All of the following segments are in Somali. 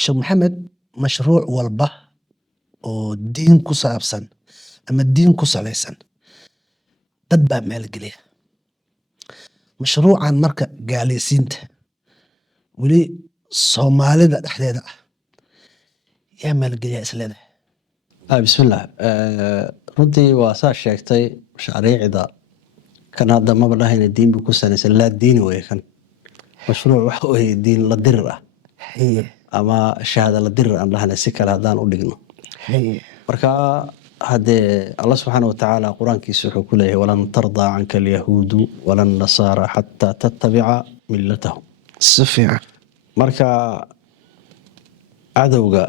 sheekh maxamed mashruuc walba oo diin ku saabsan ama diin ku salaysan dad baa maalgeliya. Mashruucan marka gaalaysiinta weli soomaalida dhexdeeda ah yaa maalgeliya isleedahay. بسم الله runtii waa saa sheegtay mashaariicda kan hadda maba dhahayna diin buu ku salaysan laa diin weeye kan mashruuc waxa weeye diin la dirir ah Haye, ama shahaada la dirir aan dhahna si kale haddaan u dhigno haye, marka haddee allah subxaana watacaala qur-aankiisa wuxuu ku leeyahay walan tardaa canka alyahuudu wala nasaara xataa tattabica millatahum si fiican. marka cadowga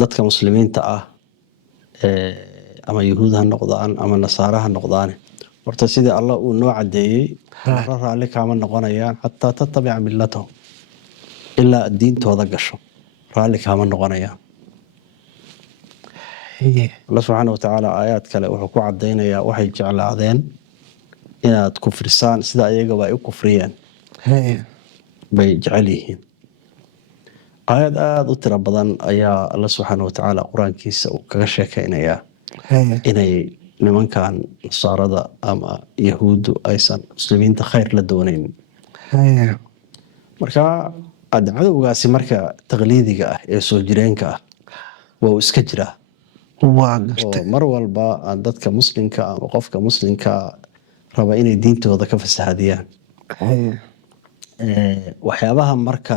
dadka muslimiinta ah ama yahuud ha noqdaan ama nasaara ha noqdaane horta sidii allah uu noo cadeeyey mara raalli kaama noqonayaan xataa tattabica millatahum ilaa aad diintooda gasho raalli kaama noqonayaan. Haye, allah subxaana watacaala aayaad kale wuxuu ku cadaynayaa waxay jeclaadeen inaad kufrisaan sida ayagaba ay u kufriyeen haye, bay jecel yihiin. aayad aada u tiro badan ayaa allah subxaana watacaala qur-aankiisa uu kaga sheekeynayaa haye, inay nimankan nasaarada ama yahuuddu aysan muslimiinta khayr la doonayn. haye, marka cadowgaasi marka taqliidiga ah ee soo jireenka ah waa uu iska jiraa waa oo gartay. mar walba aan dadka muslimka ama qofka muslimka raba inay diintooda ka fasahadiyaan. Haye, waxyaabaha marka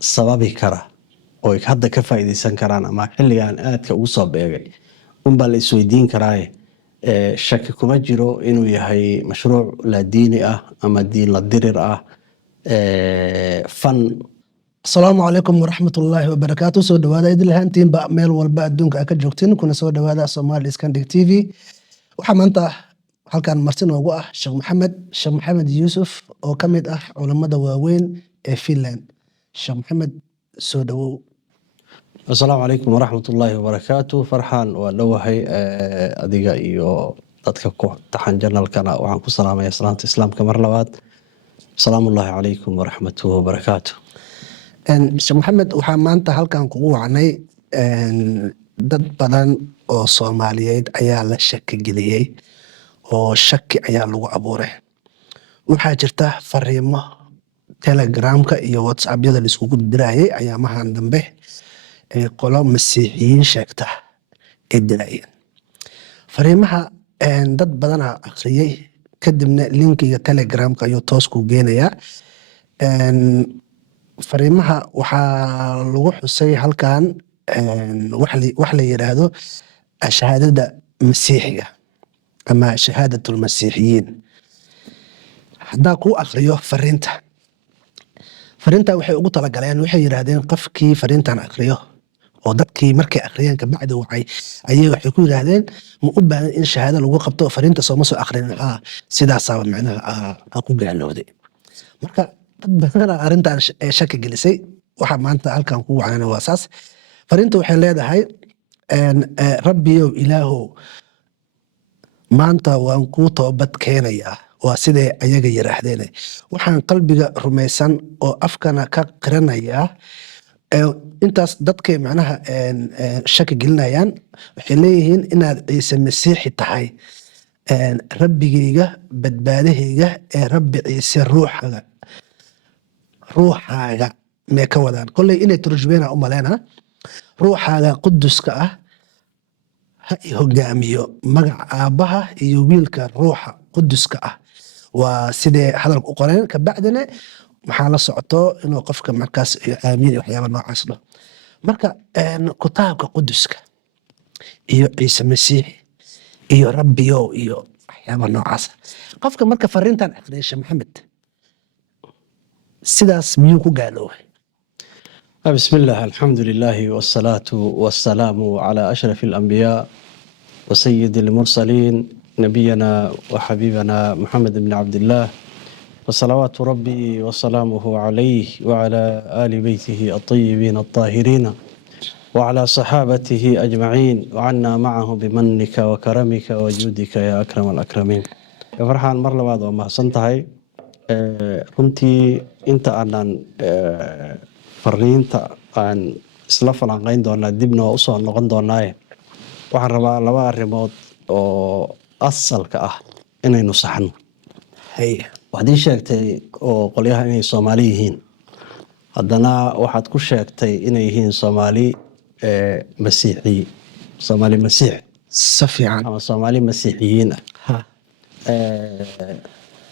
sababi kara oo ay hadda ka faa'iideysan karaan ama xilligan aadka ugu soo beegay unbaa la isweydiin karaaye shaki kuma jiro inuu yahay mashruuc la diini ah ama diin la dirir ah fan. asalaamu calaykum waraxmatullaahi wabarakaatu. soo dhawaada idin lahaantiinba meel walba adduunka aa ka joogtiin kuna soo dhawaada Somali Scandic TV. waxaa maanta halkan marti noogu ah sheekh maxamed yuusuf oo ka mid ah culammada waaweyn ee Finland. sheekh maxamed soo dhawow. asalaamu calaykum waraxmatullaahi wabarakaatu. farxaan waa dhowahay adiga iyo dadka ku taxan janalkana waxaan ku salaamaya salaanta islaamka mar labaad. asalaamullaahi calaykum waraxmatuhu wabarakaatu. sheekh maxamed waxaa maanta halkan kugu wacnay dad badan oo soomaaliyeed ayaa la shaki geliyey oo shaki ayaa lagu abuuray. waxaa jirta fariimo telegramka iyo whatsappyada la iskugu dirayay ayaamahan dambe ee qolo masiixiyiin sheegta ay dirayeen fariimaha. dad badanaa akhriyey kadibna linkiga telegramka ayuu toos ku geenayaa. fariimaha waxaa lagu xusay halkan wax la yiraahdo shahaadada masiixiga ama shahaadatul masiixiyiin. haddaa kuu akhriyo fariinta waxay ugu talagaleen, waxay yiraahdeen qofkii fariintan akhriyo oo dadkii markay akhriyeen kabacdi ayay waxay ku yiraahdeen ma u baahan in shahaado lagu qabto fariinta sooma soo akhrin sidaasaaba macnaha ku gaalowday. marka dad badanaa arrintan shaki gelisay. waxaa maanta halkan ku wacnana waa saas. fariinta waxay leedahay rabbiyow ilaahow maanta waan kuu toobad keenayaa. waa siday ayaga yiraahdeen. waxaan qalbiga rumaysan oo afkana ka qiranayaa. intaas dadkay macnaha shaki gelinayaan waxay leeyihiin inaad ciise masiixi tahay rabbigayga badbaadahayga ee rabbi ciise ruuxaaga mee ka wadaan kolley inay turjumeena u maleena ruuxaaga quduska ah ha i hogaamiyo magaca aabbaha iyo wiilka ruuxa quduska ah. waa sidee hadalka u qoreen kabacdina maxaa la socoto inuu qofka markaas aamiin waxyaaba noocaas dho. marka kitaabka quduska iyo ciise masiix iyo rabbiyow iyo waxyaaba noocaas qofka marka fariintan akhriya sheekh maxamed sidaas miyuu ku gaaloobay؟ بسم الله الحمد لله والصلاة والسلام على أشرف الأنبياء وسيد المرسلين نبينا وحبيبنا محمد بن عبد الله وصلوات ربي وسلامه عليه وعلى آل بيته الطيبين الطاهرين وعلى صحابته أجمعين وعنا معه بمنك وكرمك وجودك يا أكرم الأكرمين. يا فرحان مر لبعض وما سنتهي runtii inta aanan fariinta aan isla falanqayn doonaa dibna waa usoo noqon doonaaye waxaan rabaa laba arrimood oo asalka ah inaynu saxno. waxaad ii sheegtay oo qolyaha inay Soomaali yihiin, haddana waxaad ku sheegtay inay yihiin Soomaali masiixi, Soomaali masiix si fiican. ama Soomaali masiixiyiin ah.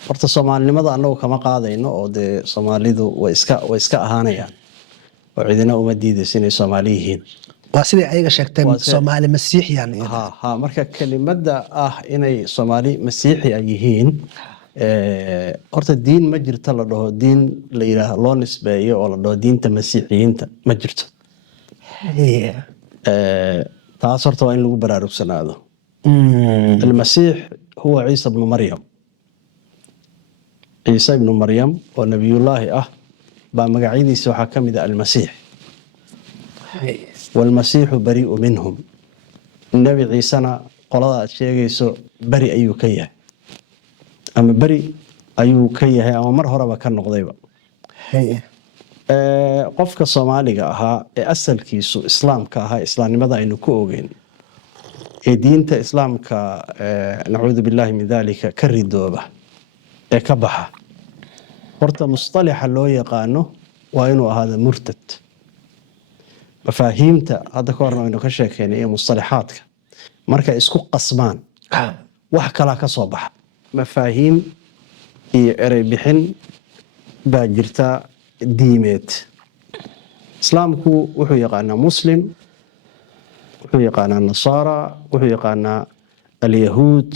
horta Soomaalinimada annagu kama qaadayno oo dee Soomaalidu way iska ahaanayaan oo cidina uma diidayso inay Soomaali yihiin. waa sidii ayaga sheegteen Waa se- Soomaali masiixiyaan. marka kelimada ah inay Soomaali masiixi ay yihiin, horta diin ma jirto la dhaho diin la yiraahdo loo nisbeeyo oo la dhaho diinta masiixiyiinta ma jirto. taas horta waa in lagu baraarugsanaado. المسيح هو عيسى بن مريم. عيسى بن مريم ونبي الله با مقاعيديس waxaa ka mid ah المسيح والمسيح بريء منهم. النبي عيسى qolada aad sheegayso bari ayuu ka yahay ama bari ayuu ka yahay ama mar horeba ka noqdayba. qofka Soomaaliga ahaa ee asalkiisu islaamka ahaa, islaamnimada aynu ku ogeyn ee diinta islaamka nacuudu billahi min dhalika ka ridooba ee ka baxa, horta mustalaxa loo yaqaano waa inuu ahaado murtad. mafaahiimta hadda ka horna aynu ka sheekeynay ee mustalaxaadka markay isku qasmaan wax kala ka soo baxa. mafaahiim iyo erey bixin baa jirta diimeed. islaamku wuxuu yaqaanaa muslim, wuxuu yaqaanaa nasaara, wuxuu yaqaanaa alyahuud,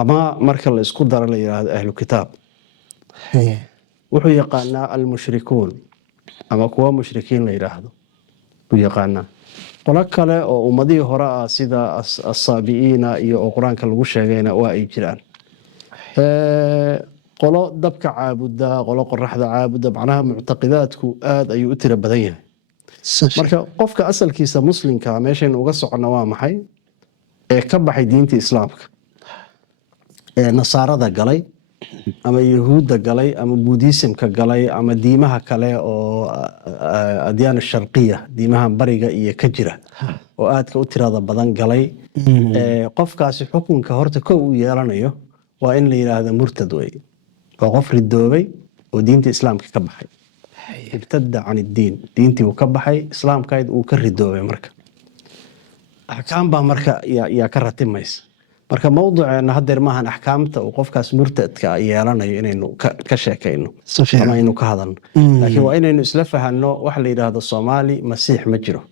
ama marka la isku daro la yiraahdo ahlu kitaab. wuxuu yaqaanaa almushrikuun ama kuwa mushrikiin la yiraahdo buu yaqaanaa. qolo kale oo ummadihii hore ah sida asaabi'iina iyo oo qur-aanka lagu sheegayna waa ay jiraan. qolo dabka caabuda, qolo qoraxda caabuda, macnaha muctaqidaadku aad ayuu u tiro badan yahay. marka qofka asalkiisa muslimka meeshaynu uga socono waa maxay? ee ka baxay diinta islaamka, ee nasaarada galay ama yahuudda galay ama buddhismka galay ama diimaha kale oo adyaan sharqiya, diimaha bariga iyo ka jira oo aadka u tirada badan galay. qofkaasi xukunka horta kow u yeelanayo waa in la yiraahdo murtad wey. waa qof ridoobay oo diinta islaamka ka baxay. ibtada can iddiin, diintii uu ka baxay, islaamkayd uu ka ridoobay. marka axkaam baa marka yaa ka ratimaysa. marka mawduuceena haddeer maahan axkaamta uu qofkaas murtadka yeelanayo inaynu ka sheekayno ama aynu ka hadalno, laakiin waa inaynu isla fahanno wax la yidhaahdo Soomaali masiix ma jiro.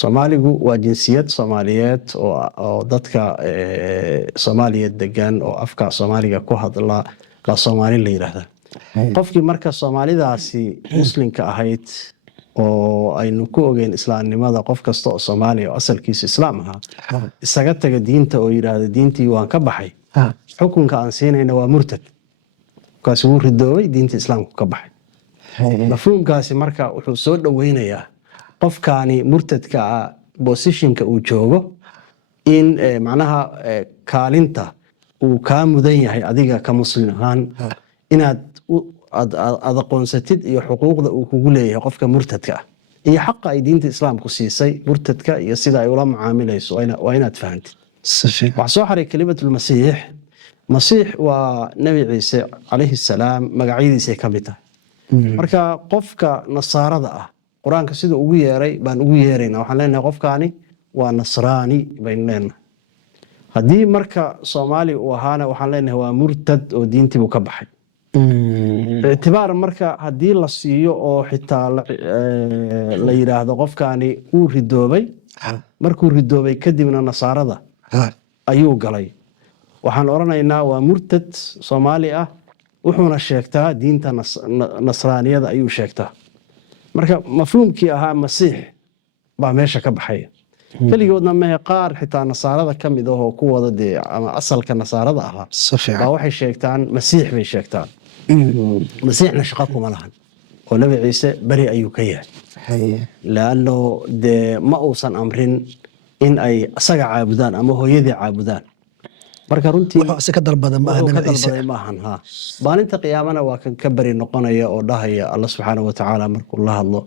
Soomaaligu waa jinsiyad Soomaaliyeed oo dadka Soomaaliyeed degan oo afka Soomaaliga ku hadla la Soomaali la yiraahdo. qofkii marka Soomaalidaasi muslimka ahayd oo aynu ku ogeyn islaamnimada, qof kasta oo Soomaali oo asalkiisu islaam ahaa isaga taga diinta oo yiraahdo diintii waan ka baxay, xukunka aan siinayna waa murtad. kaas uu ridoobay, diinta islaamku ka baxay. mafhuumkaasi marka wuxuu soo dhaweynayaa qofkaani murtadka positionka uu joogo in macnaha kaalinta uu ka mudan yahay adiga ka muslim ahaan inaad aqoonsatid iyo xuquuqda uu kugu leeyahay qofka murtadka ah iyo xaqa ay diinta islaamku siisay murtadka iyo sida ay ula macaamilayso waa inaad fahantid. waxaa soo xaray kalimatul masiix. masiix waa nabi ciise calayhi salaam magacyadiisay ka mid tahay. marka qofka nasaarada ah qur-aanka sida ugu yeeray baan ugu yeeraynaa. waxaan leenahay qofkaani waa nasraani baynu leenahay. haddii marka Soomaali uu ahaana waxaan leenahay waa murtad oo diintii buu ka baxay. ictibaar marka haddii la siiyo oo xitaa la yiraahdo qofkaani uu ridoobay, markuu ridoobay kadibna nasaarada ayuu galay, waxaan oranaynaa waa murtad Soomaali ah, wuxuuna sheegtaa diinta nasraaniyada ayuu sheegtaa. marka mafhuumkii ahaa masiix baa meesha ka baxaya. kaligoodna ma qaar xitaa nasaarada ka mid ah oo kuwada dee ama asalka nasaarada ahaa baa waxay sheegtaan masiix bay sheegtaan. masiixna shaqo kuma lahan oo nabi ciise bari ayuu ka yahay, laanno dee ma uusan amrin in ay asaga caabudaan ama hooyadii caabudaan. marka runtii wuxuu si ka dalbada ma aha wuxuu ka nabi ciise dalbaday maahan ha maalinta qiyaamana waa kan ka bari noqonaya oo dhahaya alla subxaanahu watacaala markuu la hadlo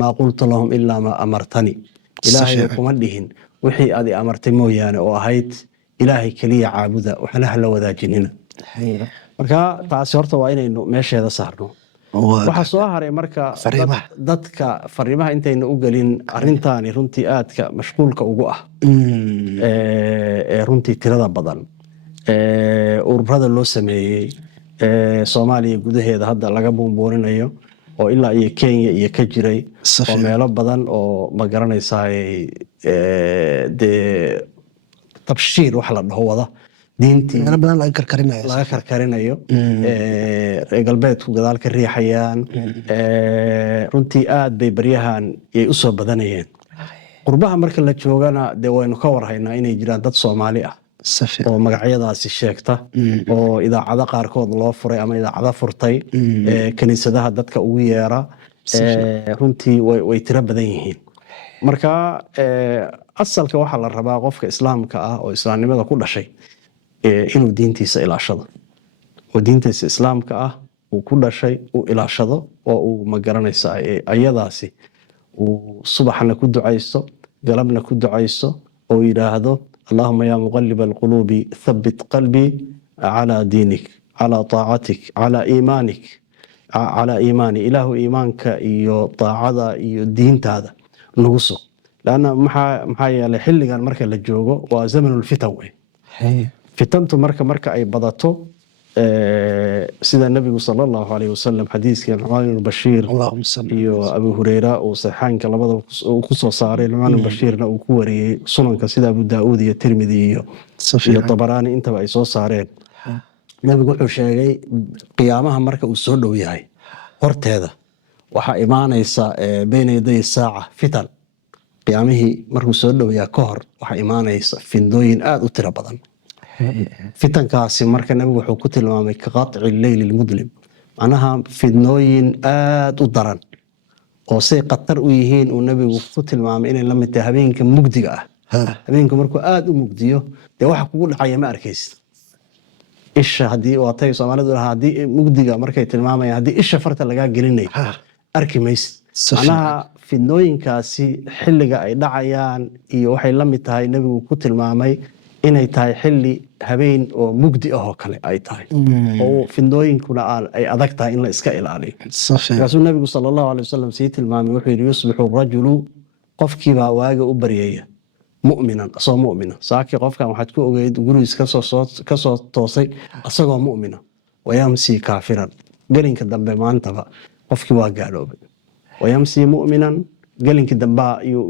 maa qultu lahum ilaa maa amartani ilaahay Safiican. kuma dhihin wixii aad i amartay mooyaane oo ahayd ilaahay keliya caabuda waxna hala wadaajinina marka taasi horta waa inaynu meesheeda saarno waxaa soo haray marka Fariimaha. dadka fariimaha intayna u gelin arintaani runtii aadka mashquulka ugu ah ee runtii tirada badan ururada loo sameeyey soomaaliya gudaheeda hadda laga buunbuurinayo oo ilaa iyo Kenya iyo ka jiray oo meelo badan oo ma garanaysaa dee tabshiir wax la dhaho wada diintii meelo badan laga karkarinayo laga karkarinayo reer galbeedku gadaal ka riixayaan runtii aad bay baryahan yay u soo badanayeen qurbaha marka la joogana dee waynu ka warhaynaa inay jiraan dad Soomaali ah oo magacyadaasi sheegta oo idaacado qaarkood loo furay ama idaacado furtay kaniisadaha dadka ugu yeera runtii way tiro badan yihiin marka asalka waxaa la rabaa qofka islaamka ah oo islaamnimada ku dhashay inuu diintiisa ilaashado oo diintiisa islaamka ah uu ku dhashay uu ilaashado oo uu ma garanaysaa ayadaasi uu subaxna ku ducaysto galabna ku ducaysto oo yiraahdo اللهم يا مقلب القلوب ثبت قلبي على دينك على طاعتك على إيمانك على إيماني إله إيمانك إيو طاعة إيو دين هذا نقصه لأن محايا لحل كان مركا للجوغو وزمن الفتن فتنته مركا أي بضته سيدنا النبي صلى الله عليه وسلم حديث كان نعمان البشير اللهم صل iyo Abu Hurayra oo saxaanka labada ku soo saaray Nacmaan al-Bashiirna uu ku wariyay sunanka sida Abu Daawud iyo Tirmidhi iyo Tabarani intaba ay soo saareen nabigu wuxuu sheegay qiyaamaha marka uu soo dhow yahay horteeda waxa imaanaysa beenayday saaca fitan qiyaamihii markuu soo dhow yahay ka hor waxa imaanaysa findooyin aad u tiro badan fitankaasi marka nabigu wuxuu ku tilmaamay ka qat'i al-layl al-mudlim anaha fidnooyin aad u daran oo say qatar u yihiin uu nabigu ku tilmaamay inay la mid tahay habeenka mugdiga ah habeenka markuu aad u mugdiyo dee waxa kugu dhacaya ma arkaysid isha haddii waatay Soomaalidu lahaa haddii mugdiga markay tilmaamayaan haddii isha farta lagaa gelinay arki maysid anaha fidnooyinkaasi xilliga ay dhacayaan iyo waxay la mid tahay nabigu ku tilmaamay inay tahay xilli habeen oo mugdi ah oo kale ay tahay oo findooyinkuna ay adag tahay in la iska ilaaliyo rasuul nabigu sallallahu alayhi wasallam si tilmaamay wuxuu yiri yusbihu rajulu qofkiiba waaga u bariyay mu'minan asoo mu'mina saaki qofkan waxaad ku ogeyd gurigiisa ka soo toosay asagoo mu'mina wayamsi kaafiran galinka dambe maantaba qofkii waa gaaloobay wayamsi mu'minan galinka dambe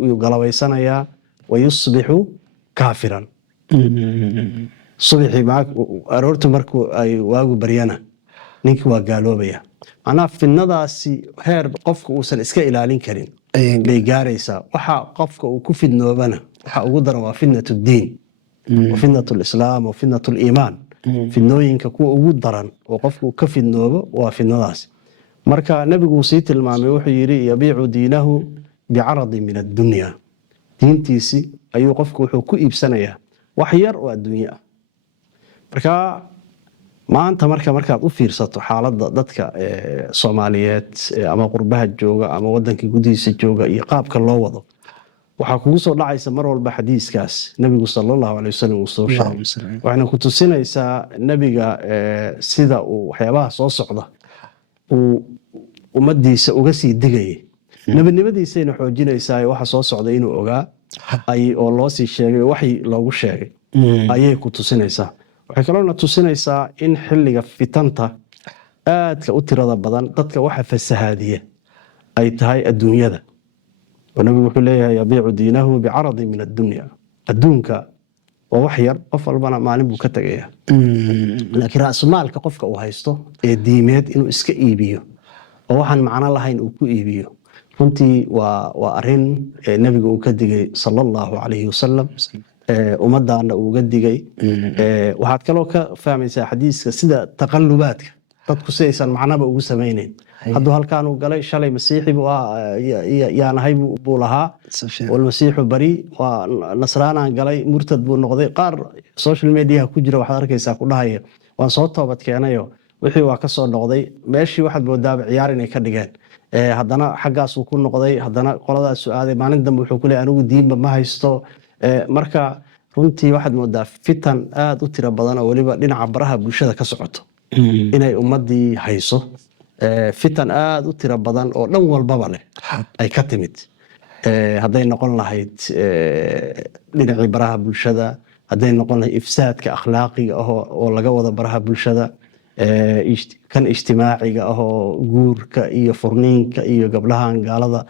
uu galabaysanaya wayusbihu kaafiran subaxii aroortu markuu ay waagu baryana ninkii waa gaaloobaya macnaha fidnadaasi heer qofka uusan iska ilaalin karin bay gaaraysaa waxa qofka uu ku fidnoobana waxa ugu daran waa fitnatu diin wa fitnatu lislaam wa fitnatu liimaan fidnooyinka kuwa ugu daran oo qofka uu ka fidnoobo waa fidnadaasi marka nabigu sii tilmaamay wuxuu yiri yabiicu diinahu bicaradi min addunya diintiisi ayuu qofku wuxuu ku iibsanayaa wax yar oo adduunyo ah marka maanta markaad u fiirsato xaaladda dadka Soomaaliyeed ama qurbaha jooga ama wadanka gudihiisa jooga iyo qaabka loo wado waxa kugu soo dhacaysa mar walba xadiiskaas nabigu sallallahu alayhi wasallam uu soo sheegay waxna ku tusinaysaa nabiga sida uu waxyaabaha soo socda uu ummadiisa uga sii digay nabadnimadiisayna xoojinaysaa waxa soo socda inuu ogaa ay oo loo sii sheegay waxay loogu sheegay ayay ku tusinaysaa waxay kaloo tusinaysaa in xilliga fitanta aadka u tirada badan dadka waxa fasahaadiya ay tahay adduunyada nabigu wuxuu leeyahay yabiicu diinahu bicaradi min addunya adduunka waa wax yar qof walbana maalin buu ka tagayaa laakiin raasmaalka qofka uu haysto ee diimeed inuu iska iibiyo oo waxaan macno lahayn uu ku iibiyo runtii waa arin nabiga uu ka digay sallallahu alayhi wasallam ummadana uu uga digay waxaad kaloo ka fahmaysaa xadiiska sida taqallubaadka dadku si aysan macnaba ugu samaynayn hadduu halkaan uu galay shalay masiixi buu yaanahay buu lahaa walmasiixu bari waa nasraanaan galay murtad buu noqday qaar social mediaha ku jira waxaad arkaysaa ku dhahaya waan soo toobad keenayo wixii waa ka soo noqday meeshii waxaad moodaaba ciyaar inay ka dhigeen haddana xaggaasuu ku noqday haddana qoladaasuu aaday maalin dambe wuxuu ku leey anigu diinba ma haysto marka runtii waxaad moodaa fitan aad u tiro badan oo weliba dhinaca baraha bulshada ka socoto inay ummadii hayso fitan aad u tiro badan oo dhan walbaba leh ay ka timid hadday noqon lahayd dhinacii baraha bulshada hadday noqon lahayd ifsaadka akhlaaqiga oo laga wada baraha bulshada kan ijtimaaciga ahoo guurka iyo furniinka iyo gabdhahan gaalada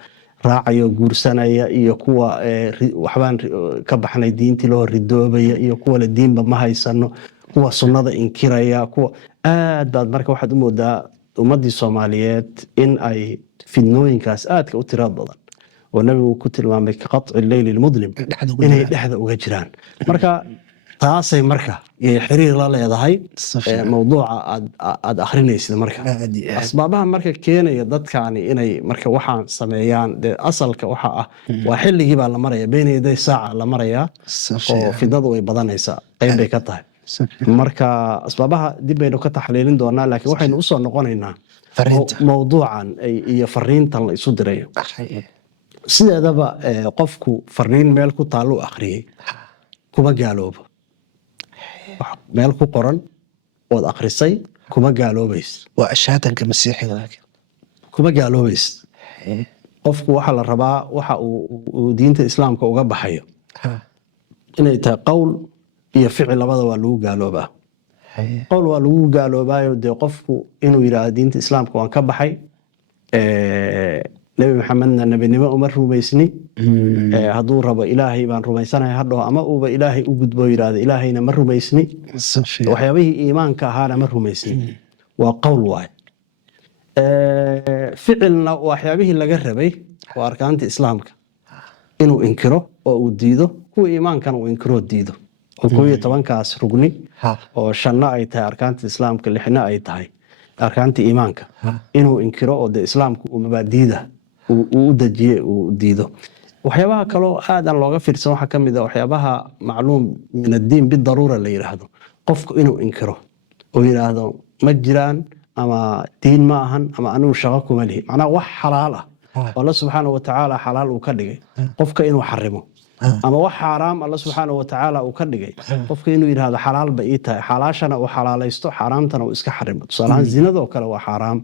raacayo guursanaya iyo kuwa waxbaan ka baxnay diintii loo ridoobaya iyo kuwa la diinba ma haysano kuwa sunnada inkiraya kuwa aad baad marka waxaad u moodaa ummadii Soomaaliyeed in ay fidnooyinkaas aadka u tirada badan oo nabigu ku tilmaamay ka qat'i al-layl al-mudlim inay dhexda uga jiraan marka taasay marka iyo xiriir la leedahay mawduuca aad akhrinaysid marka asbaabaha marka keenaya dadkani inay marka waxaan sameeyaan asalka waxa ah waa xilligii baa la maraya beenayday saaca la maraya oo fidadu way badanaysaa qayb bay ka tahay marka asbaabaha dib baynu ka taxliilin doonaa laakiin waxaynu u soo noqonaynaa mawduucan iyo fariintan la isu dirayo sideedaba qofku fariin meel ku taalo akhriyay kuma gaaloobo meel ku qoran ood akhrisay kuma gaaloobays waa ashaatanka masiixiga laakiin kuma gaaloobays qofku waxa la rabaa waxa uu diinta islaamka uga baxayo inay tahay qowl iyo ficil labada waa lagu gaaloobaa qowl waa lagu gaaloobayo dee qofku inuu yiraahdo diinta islaamka waan ka baxay nabi maxamedna nabinimo uma rumaysni hadduu rabo ilaahay baan rumaysanahay hadhow ama uuba ilaahay u gudbo yiraahdo ilaahayna ma rumaysni waxyaabihii iimaanka ahaana ma rumaysni waa qowl waaye ficilna waxyaabihii laga rabay waa arkaanta islaamka inuu inkiro oo uu diido kuwa iimaankana uu inkiroo diido oo 11kaas rugni oo 5 ay tahay arkaanta islaamka 6 ay tahay arkaanta iimaanka inuu inkiro oo de islaamku uu mabaadiida uu dajiye uu diido waxyaabaha kale oo aad aan looga fiirsan waxa kamid ah waxyaabaha macluum min ad-diin bidaruura la yiraahdo qofku inuu inkiro oo yiraahdo ma jiraan ama diin ma ahan ama anigu shaqo kuma lihi macnaa wax xalaal ah Allah subhanahu wa ta'ala xalaal uu ka dhigay qofka inuu xarimo ama wax xaraam Allah subhanahu wa ta'ala uu ka dhigay qofka inuu yiraahdo xalaal ba ii tahay xalaashana uu xalaalaysto xaraamtana uu iska xarimo tusaalahan zinada oo kale waa xaraam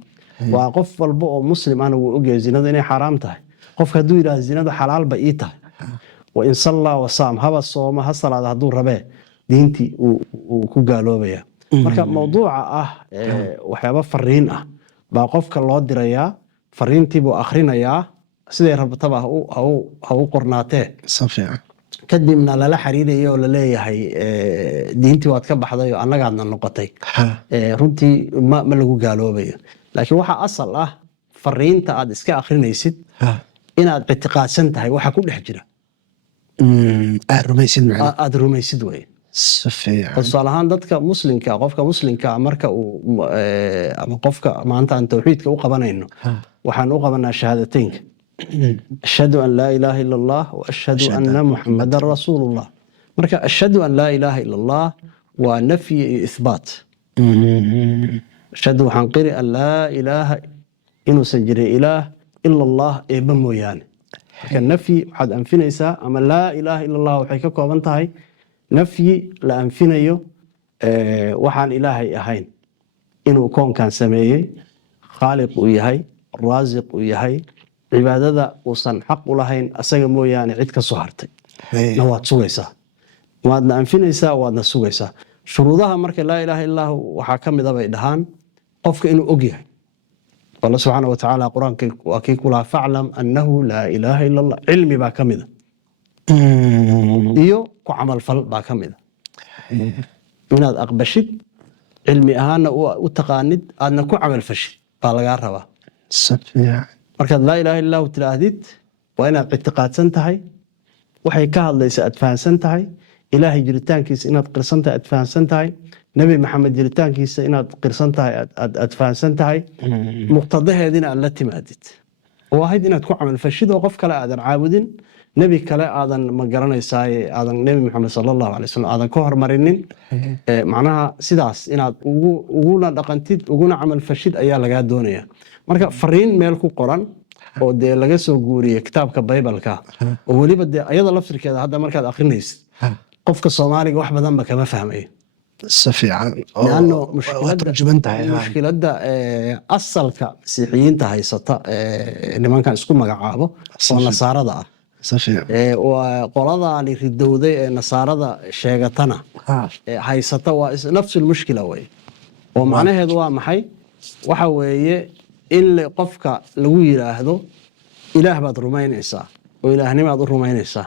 waa qof walba oo muslim ah uu ogeey zinada inay xaraam tahay qofka haduu yiraahdo zinada xalaal ba ii tahay wa in salla wa saam haba sooma ha salaad haduu rabe diinti uu ku gaaloobaya marka mawduuca ah waxyaabo fariin ah baa qofka loo dirayaa fariintii buu akhrinayaa sidee rabtaba ha u qornaatee kadibna lala xiriirayo oo la leeyahay diintii waad ka baxday oo annagaadna noqotay runtii ma lagu gaaloobayo laakiin waxa asal ah fariinta aad iska akhrinaysid inaad ictiqaadsan tahay waxa ku dhex jira aad rumaysid wey tusaalahaan dadka muslimka qofka muslimka marka uu ama qofka maanta aan tawxiidka u qabanayno waxaan u qabanaa shahaadateynka ashhadu an laa ilaaha illa allah wa ashhadu anna muhammadan rasuulullah marka ashhadu an laa ilaaha illa allah waa nafyi iyo ithbaat ashhadu waxaan qiri an laa ilaaha inuusan jirin ilaah ila allah eebba mooyaane marka nafyi waxaad anfinaysaa ama laa ilaaha illa allah waxay ka kooban tahay nafyi la anfinayo waxaan ilaahay ahayn inuu koonkan sameeyey khaaliq uu yahay raasiq uu yahay cibaadada uusan xaq u lahayn asaga mooyaane cid ka soo hartay na waad sugaysaa waadna anfinaysaa waadna sugaysaa shuruudaha marka laa ilaaha illallah waxaa ka mid ah bay dhahaan qofka inuu og yahay Allah subhanahu wa ta'ala quraanka waa kii kula fa'lam annahu laa ilaaha illallah cilmi baa ka mid ah iyo ku camal fal baa ka mid ah inaad aqbashid cilmi ahaana u taqaanid aadna ku camal fashid baa laga rabaa markaad laa ilaaha illallah tiraahdid waa inaad ictiqaadsan tahay waxay ka hadlaysaa aad fahansan tahay ilaahay jiritaankiisa inaad qirsan tahay aad fahansan tahay nebi maxamed jiritaankiisa inaad qirsan tahay aad fahansan tahay muqtadaheedina aad la timaadid oo ahayd inaad ku camalfashid oo qof kale aadan caabudin nebi kale aadan ma garanaysaa aadan nebi maxamed sala allahu alay wasalam aadan ka hormarinin macnaha sidaas inaad uguna dhaqantid uguna camalfashid ayaa lagaa doonaya marka fariin meel ku qoran oo dee laga soo guuriyey kitaabka baybalka oo weliba dee ayada laftirkeeda hadda markaad akrinaysid qofka soomaaliga wax badanba kama fahmayo si fiican lanno waa turjuban tahay mushkiladda asalka masiixiyiinta haysata nimankan isku magacaabo oo nasaarada ah si fiican qoladaani ridowday ee nasaarada sheegatana haysata waa nafsul mushkila wey oo macnaheedu waa maxay waxa weeye in qofka lagu yiraahdo ilaah baad rumaynaysaa oo ilaahnimaad u rumaynaysaa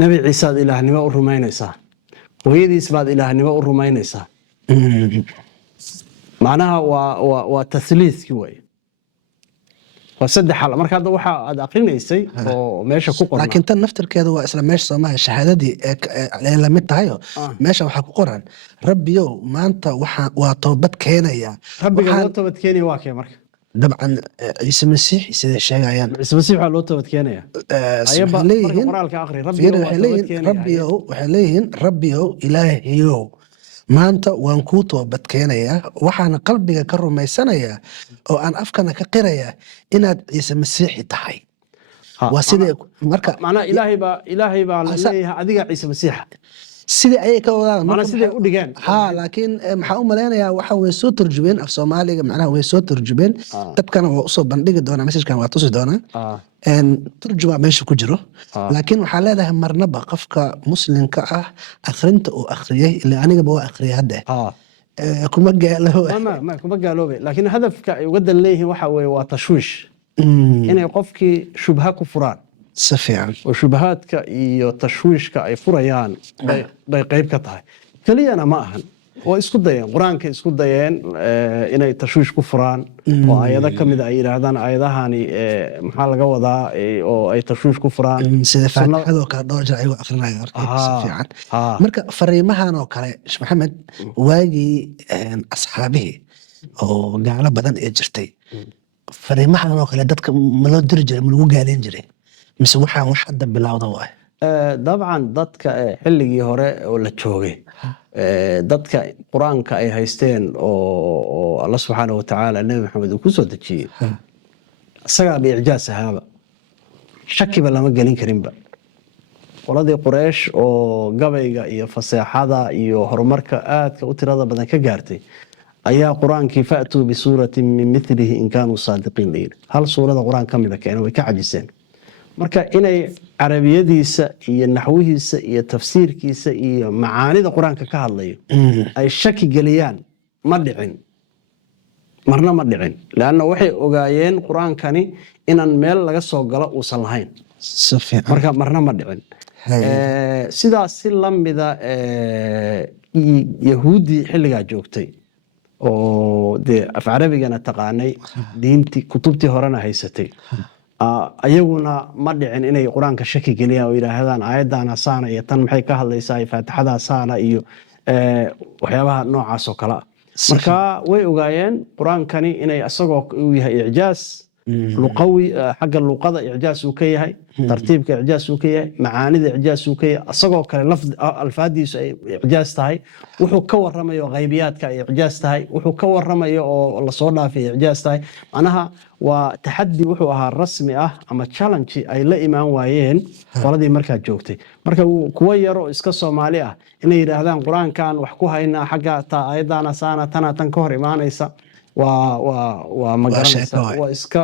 nabi ciise aad ilaahnimo u rumaynaysaa hooyadiis baad ilaahnimo u rumaynaysaa macnaha waa tasliiski wey waa saddex hal marka hadda waxa aad aqrinaysay oo meesha ku qoran laakiin tan naftirkeedu waa isla meesha Soomaaliya shahaadadii ee la mid tahay meesha waxa ku qoran rabbiyow maanta waa toobad keenaya rabbiga loo toobad keenaya waa kee marka dabcan ciise masiix sida sheegayaan ciise masiix waa loo toobad keenaya ayaba marka qoraalka aqri rabbiyow waxay leeyihiin rabbiyow ilaahiyow maanta waan kuu toobad keenayaa waxaana qalbiga ka rumaysanayaa oo aan afkana ka qirayaa inaad ciise masiixi tahay waa sida marka macnaha ilaahay baa la leeyahay adiga ciise masiixa sidii ayay ka wadaan marka sidii u dhigeen laakiin maxaa u maleynayaa waxa way soo turjubeen af Soomaaliga macnaha way soo turjubeen dadkana waa usoo bandhigi doonaa message-kan waa tusi doonaa turjuma meesha ku jiro laakiin waxaa leedahay marnaba qofka muslimka ah akhrinta uu akhriyay ilaa anigaba waa akhriyay hadda kuma gaaloobe laakiin hadafka ay uga dan leeyihiin waxa weeye waa tashwiish inay qofkii shubha ku furaan si fiican oo shubahaadka iyo tashwiishka ay furayaan bay qayb ka tahay keliyana ma ahan oo isku dayeen qur-aanka isku dayeen inay tashwiish ku furaan oo ayado ka mid ay yidhaahdaan ayadahani maxaa laga wadaa oo ay tashwiish ku furaan sida faatixadoo kale dhowr jeer ayuu akrinaya si fiican marka fariimahan oo kale sheekh maxamed waagii asxaabihii oo gaalo badan ee jirtay fariimahan oo kale dadka ma loo diri jiray ma lagu gaaleyn jiray mise waxaan wax hadda bilowda waay dabcan dadka xilligii hore oo la joogay dadka qur-aanka ay haysteen oo alla subxaana watacaala nebi maxamed uu ku soo dejiyey isagaa biicjaas ahaaba shakiba lama gelin karinba qoladii Quraysh oo gabayga iyo faseexada iyo horumarka aadka u tirada badan ka gaartay ayaa qur-aankii fa'tuu bisuuratin min milihi in kaanuu saadiqiin la yidhi hal suurada qur-aan ka mida keena way ka cajiseen marka inay carabiyadiisa iyo naxwihiisa iyo tafsiirkiisa iyo macaanida qur-aanka ka hadlayo ay shaki geliyaan ma dhicin marna ma dhicin laanna waxay ogaayeen qur-aankani inaan meel laga soo galo uusan lahayn marka marna ma dhicin sidaas si lamida yahuuddii xilligaa joogtay oo dee af carabigana taqaanay diintii kutubtii horena haysatay ayaguna ma dhicin inay qur-aanka shaki geliyaan oo yidhaahdaan aayaddaana saana iyo tan maxay ka hadlaysaa iyo faatixadaa saana iyo waxyaabaha noocaas oo kale ah marka way ogaayeen qur-aankani inay isagoo uu yahay icjaaz luqawi xagga luqada icjaaz uu ka yahay tartiibka icjaaz uu ka yahay macaanida icjaaz uu ka yahay isagoo kale alfaadiisu ay icjaaz tahay wuxuu ka warramayo qaybiyaadka ay icjaaz tahay wuxuu ka warramayo oo la soo dhaafay icjaaz tahay macnaha waa taxaddi wuxuu ahaa rasmi ah ama challenge ay la imaan waayeen qoladii markaa joogtay marka kuwa yar oo iska Soomaali ah inay yiraahdaan qur-aankan wax ku haynaa xagga taa ayadana saana tan ka hor imaanaysa waa magaranaysa waa iska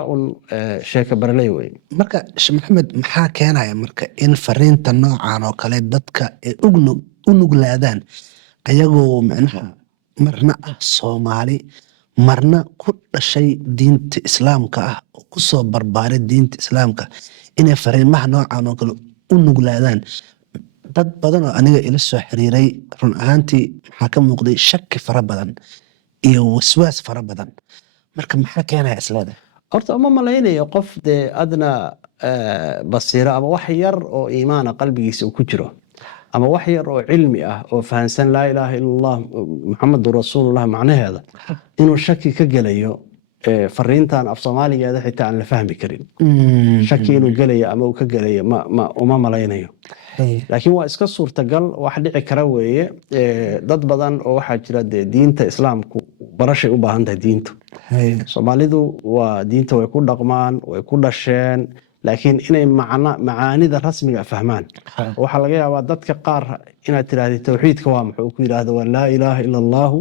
sheeka barley wey marka sheekh maxamed maxaa keenaya marka in fariinta noocan oo kale dadka ay u nuglaadaan ayagoo macnaha marna ah Soomaali marna ku dhashay diinta islaamka ah oo ku soo barbaaray diinta islaamka inay fariimaha noocan oo kale u nuglaadaan dad badan oo aniga ila soo xiriiray run ahaantii maxaa ka muuqday shaki fara badan iyo waswaas fara badan marka maxaa keenaya islaada horta uma malaynayo qof dee adna basiira ama wax yar oo iimaana qalbigiisa uu ku jiro ama wax yar oo cilmi ah oo fahansan laa ilaaha ila allah muxamadun rasuulullah macnaheeda inuu shaki ka gelayo fariintan af soomaaligeeda xitaa aan la fahmi karin shaki inuu gelayo ama uu ka gelayo uma malaynayo laakiin waa iska suurtagal wax dhici kara weeye dad badan oo waxaa jira dee diinta islaamku barashay u baahan tahay diintu soomaalidu waa diinta way ku dhaqmaan way ku dhasheen laakiin inay macaanida rasmiga fahmaan waxaa laga yaabaa dadka qaar inaad tiraahdi tawxiidka waa muxuu ku yiraahdo waa laa ilaaha ila allahu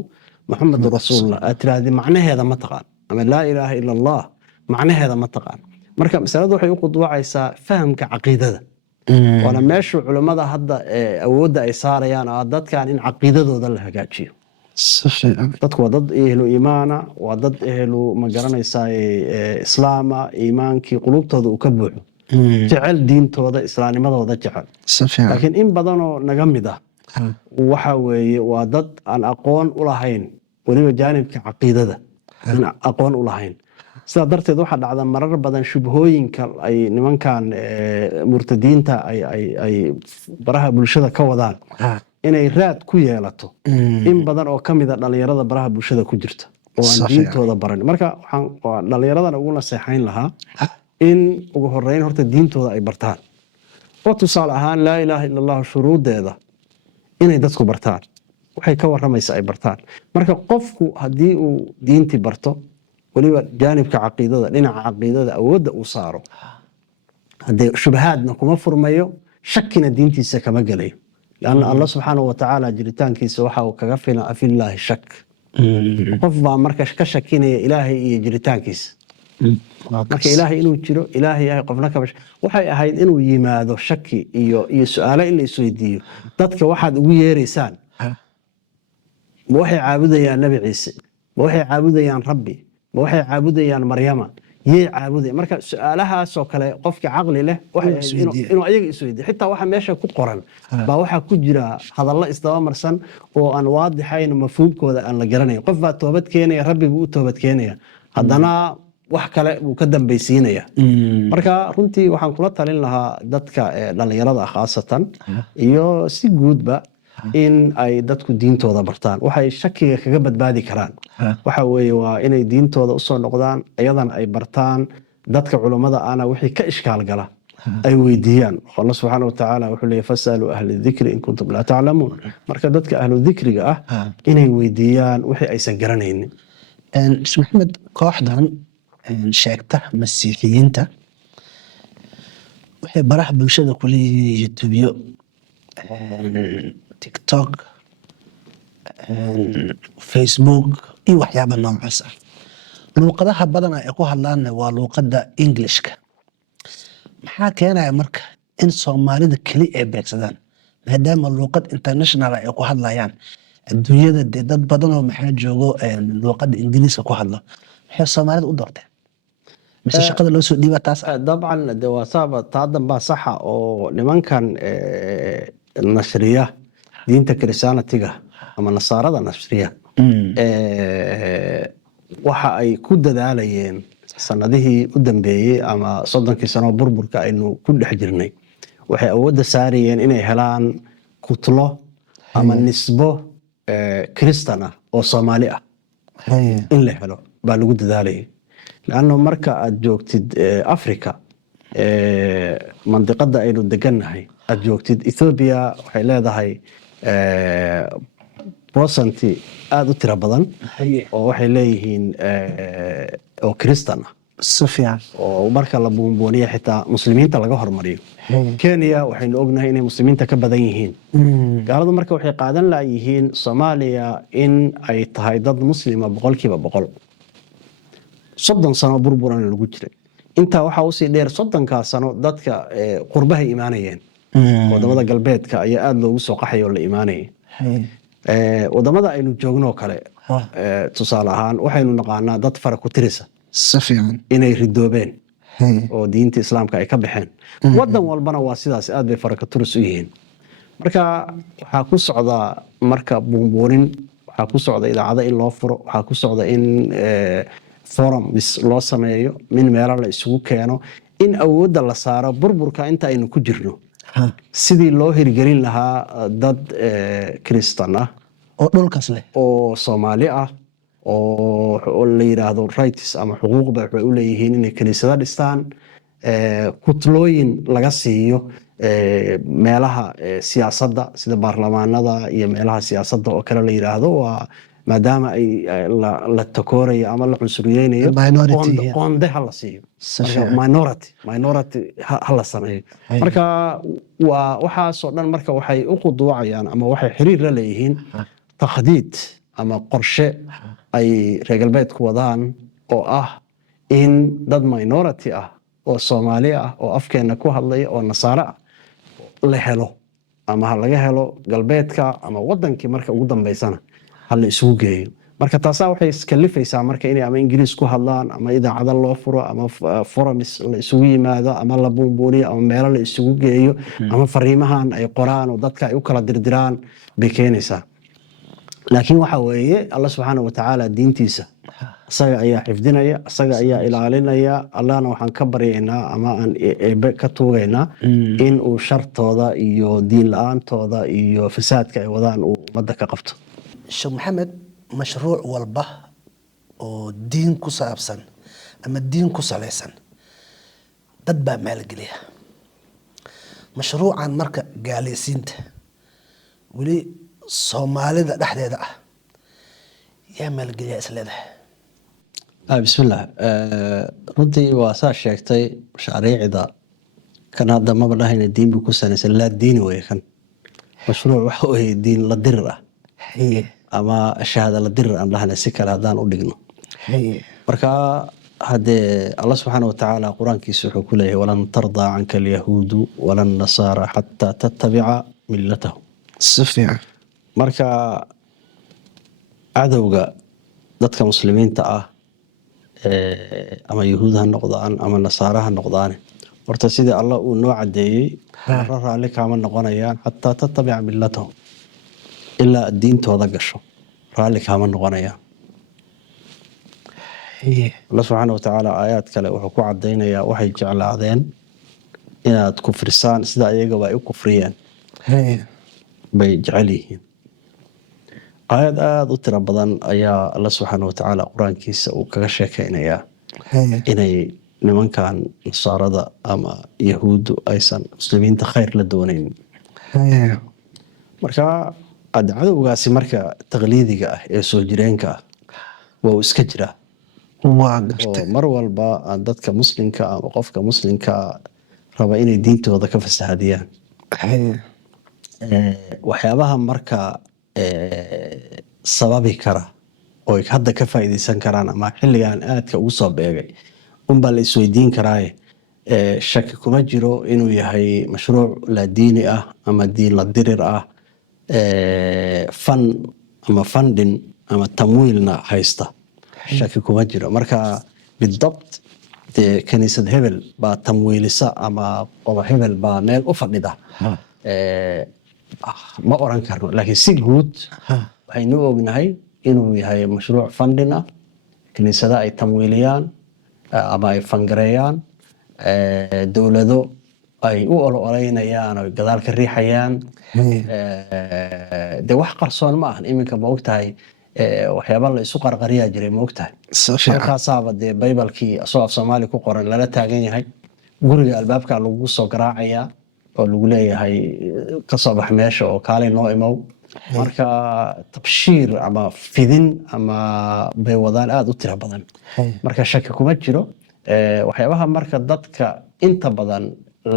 muxamadun rasuulullah aad tiraahdi macnaheeda ma taqaan ama laa ilaaha ila allah macnaheeda ma taqaan marka masaladu waxay u qudwacaysaa fahamka caqiidada waana meeshu culimmada hadda awoodda ay saarayaan dadkan in caqiidadooda la hagaajiyo dadku waa dad ehlu iimaana waa dad ehlu ma garanaysaa islaama iimaankii qulubtooda uu ka buuxo jecel diintooda islaamnimadooda jecel laakiin in badanoo naga mid ah waxa weeye waa dad aan aqoon u lahayn weliba jaanibka caqiidada aan aqoon u lahayn sidaa darteed waxaa dhacda marar badan shubhooyinka ay nimankan murtadiinta ay baraha bulshada ka wadaan inay raad ku yeelato in badan oo ka mida dhallinyarada baraha bulshada ku jirta oo aan diintooda baran marka waxaan dhallinyaradana ugu naseexayn lahaa in ugu horeyn horta diintooda ay bartaan oo tusaale ahaan laa ilaaha ila allahu shuruudeeda inay dadku bartaan waxay ka waramaysa ay bartaan marka qofku haddii uu diintii barto weliba jaanibka caqiidada dhinaca caqiidada awoodda uu saaro haddee shubahaadna kuma furmayo shakina diintiisa kama gelayo lanna allah subxaanahu watacaala jiritaankiisa waxa uu kaga filan afillaahi shak qof baa marka ka shakinaya ilaahay iyo jiritaankiisa marka ilaahay inuu jiro ilaahay yahay qofna kama waxay ahayd inuu yimaado shaki iyo su-aalo in la isweydiiyo dadka waxaad ugu yeeraysaan ma waxay caabudayaan nabi ciise ma waxay caabudayaan rabbi ma waxay caabudayaan maryama yey caabudaya marka su-aalahaasoo kale qofkii caqli leh waxay ahayd inuu ayaga isweydiiyo xitaa waxa meesha ku qoran baa waxaa ku jira hadallo isdabamarsan oo aan waadixayn mafhuumkooda aan la garanayn qof baa toobad keenaya rabbibuu u toobad keenaya haddana wax kale buu ka dambaysiinaya marka runtii waxaan kula talin lahaa dadka dhallinyarada khaasatan iyo si guudba in ay dadku diintooda bartaan waxay shakiga kaga badbaadi karaan waxa weeye waa inay diintooda usoo noqdaan iyadana ay bartaan dadka culummada ana wixii ka ishkaal gala ay weydiiyaan Allah subhanahu wa ta'ala wuxuu leeyahay fasalu ahli dhikri in kuntum la ta'lamun marka dadka ahlu dhikriga inay weydiiyaan wixii aysan garanaynin Maxamed kooxdan sheegta masiixiyiinta waxay baraha bulshada ku leeyihiin YouTube TikTok Facebook iyo waxyaabo noocaas ah luuqadaha badan ay ku hadlaan waa luuqada Englishka maxaa keenaya marka in Soomaalida kali ay beegsadaan maadaama luuqad international ay ku hadlayaan adduunyada dad badan oo maxaa joogo luuqada Ingiriiska ku hadlo maxay Soomaalida u doorteen mise shaqada loo soo dhiibaa taas dabcan de waa sabab taadan baa sax oo nimankan nashriya diinta Christianity-ga ama nasaarada nashriya waxa ay ku dadaalayeen sanadihii u dambeeyay ama 30 sano burburka aynu ku dhex jirnay waxay awoodda saarayeen inay helaan kutlo ama nisbo Kristan ah oo Soomaali ah in la helo baa lagu dadaalayay laanno marka aad joogtid Afrika mandiqada aynu degannahay aad joogtid Ethiopia waxay leedahay boosanti aad u tira badan oo waxay leeyihiin oo Kristan ah Sufyaan oo marka la buunbuuniyo xitaa muslimiinta laga hormariyo Kenya waxaynu ognahay inay muslimiinta ka badan yihiin gaaladu marka waxay qaadan laayihiin Soomaaliya in ay tahay dad muslima 100% 30 sano burburan lagu jiray inta waxa uu sii dheer 30 sano dadka qurbaha iimaanayeen wadamada galbeedka ayaa aad loogu soo qaxay oo la iimaanayay wadamada aynu joogno kale tusaale ahaan waxaynu naqaanaa dad fara ku tirisa Sufyaan inay ridoobeen oo diinta islaamka ay ka baxeen wadan walbana waa sidaas aad bay fara ka turis u yihiin marka waxa ku socda marka buunbuunin waxa ku socda idaacada in loo furo waxa ku socda in forum loo sameeyo min meelo la isugu keeno in awoodda la saaro burburka inta aynu ku jirno sidii loo hirgelin lahaa dad kristan ah oo dhulkaas leh oo Soomaali ah oo la yiraahdo rights ama xuquuqda waxay u leeyihiin inay kaniisada dhistaan kutlooyin laga siiyo meelaha siyaasadda sida baarlamaanada iyo meelaha siyaasadda oo kale la yiraahdo waa maadaama ay la takoorayo ama la cunsuriyeynayo qoonde ha la siiyo minority ha la sameeyo marka waxaasoo dhan marka waxay u quduucayaan ama waxay xiriir la leeyihiin takhdiid ama qorshe ay reer galbeedku wadaan oo ah in dad minority ah oo Soomaali ah oo afkeena ku hadlaya oo Nasaara ah la helo ama ha laga helo galbeedka ama wadankii marka ugu dambeysana hal isugu geeyo marka taasa waxay iskalifaysaa marka inay ama Ingiriis ku hadlaan ama idaacada loo furo ama forums la isugu yimaado ama la buunbuuniyo ama meelo la isugu geeyo ama fariimahan ay qoraan oo dadka ay u kala dirdiraan bay keenaysaa laakiin waxa weeye Allah subhanahu wa ta'ala diintiisa asaga ayaa xifdinaya asaga ayaa ilaalinaya Allahna waxaan ka baryaynaa ama aan ka tuugaynaa in uu shartooda iyo diin la'aantooda iyo fasaadka ay wadaan uu ummadda ka qabto Sheekh Maxamed mashruuc walba oo diin ku saabsan ama diin ku salaysan dad baa maalgeliya mashruucan marka gaalaysiinta weli Soomaalida dhexdeeda ah yaa maalgeliya isleedahay bismillah runtii waa saa sheegtay mashaariicda kan hadda maba dhahayna diin buu ku salaysan laa diini weeye kan mashruuc waxa weeye diin la dirir ah ama shahaada la dirir aan dhahna si kale haddaan u dhigno marka haddee Allah subxaanahu wa tacaala qur-aankiisa wuxuu ku leeyahay walan tardaa canka alyahuudu walan nasaara xataa tattabica millatahum si fiican marka cadowga dadka muslimiinta ah ama yahuud ha noqdaan ama nasaara ha noqdaan horta sidii Allah uu noo cadeeyay raalli kaama noqonayaan xataa tattabica millatahum ilaa diintooda gasho raalli kaama noqonayaan Allah subxaanahu wa tacaala aayaad kale wuxuu ku cadaynayaa waxay jeclaadeen inaad kufrisaan sida ayagaba ay u kufriyeen bay jecel yihiin aayad aad u tiro badan ayaa Allah subxaanahu wa tacaala qur-aankiisa uu kaga sheekeynayaa inay nimankan nasaarada ama yahuuddu aysan muslimiinta khayr la doonayn marka cadowgaasi marka taqliidiga ah ee soo jireenka ah waa uu iska jiraa oo mar walba dadka muslimka ama qofka muslimka raba inay diintooda ka fasaahadiyaan waxyaabaha marka sababi kara oo ay hadda ka faa'iideysan karaan ama xilligan aadka ugu soo beegay unbaa la isweydiin karaaye shaki kuma jiro inuu yahay mashruuc la diini ah ama diin la dirir ah fan ama funding ama tamwiilna haysta shaki kuma jiro marka bidabt kaniisad hebel baa tamwiilisa ama qodob hebel baa meel u fadhida ma oran karno laakiin si guud waxaynu ognahay inuu yahay mashruuc funding ah kaniisada ay tamwiiliyaan ama ay fangareeyaan dowlado ay u ololeynayaan oo gadaal ka riixayaan de wax qarsoon ma ahan iminka ma ogtahay waxyaaba la isu qarqariyaa jiray ma ogtahay markaasaaba dee baybalkii asoo af Soomaali ku qoran lala taagan yahay guriga albaabka lagu soo garaacayaa oo lagu leeyahay ka soo bax meesha oo kaalay noo imow marka tabshiir ama fidin ama bay wadaan aad u tiro badan marka shaki kuma jiro waxyaabaha marka dadka inta badan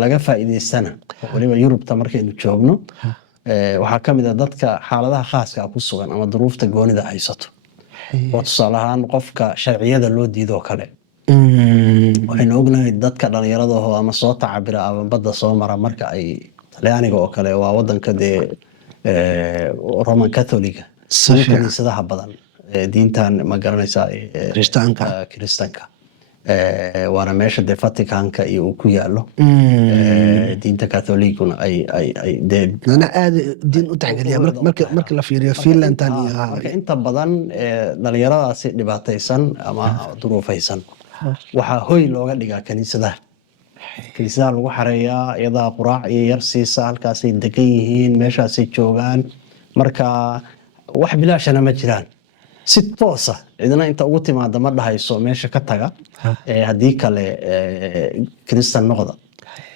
laga faa'iideystana waliba Yurubta markaynu joogno waxaa ka mid ah dadka xaaladaha khaaska ah ku sugan ama duruufta goonida haysato oo tusaale ahaan qofka sharciyada loo diido kale waxaynu ognahay dadka dhalinyarada oo ama soo tacabira ama badda soo mara marka ay Talyaaniga oo kale waa wadanka dee Roman Catholic kaniisadaha badan diintan ma garanaysaa kiristaanka waana meesha dee Vaticanka iyo uu ku yaalo diinta Catholicuna ay dee ana aad diin u taxgaliya marka la fiiriyo Finland marka inta badan dhalinyaradaasi dhibaataysan ama duruufaysan waxaa hoy looga dhigaa kaniisadaha kiniisadaha lagu xareeyaa, iyadaa quraac iyo yar siisa, halkaasay degan yihiin, meeshaasay joogaan. Marka wax bilaashana ma jiraan. Si toosa cidina inta ugu timaada ma dhahayso meesha ka taga haddii kale kiristan noqda.